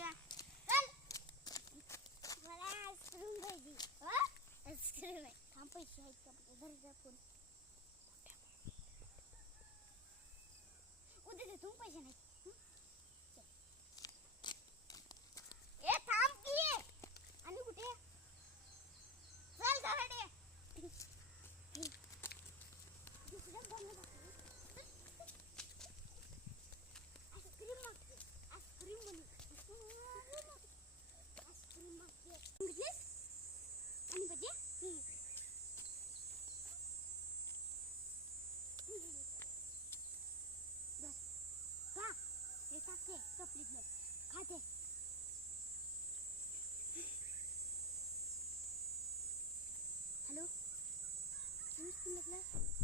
ना चल मला आईस्क्रीम पाहिजे आईस्क्रीम आहे थांब पैसे आहेत का घरी जा फोन उद्या दे तू पैसे नाही ए थांब की आणि कुठे चल घराडे दुसऱ्या बंद आईस्क्रीम मागते आईस्क्रीम बनव आईस्क्रीम मागते घेतलीस आणि बजे बस का हे टाकते टपलीतलं खाते हॅलो तुम्हीच म्हटलं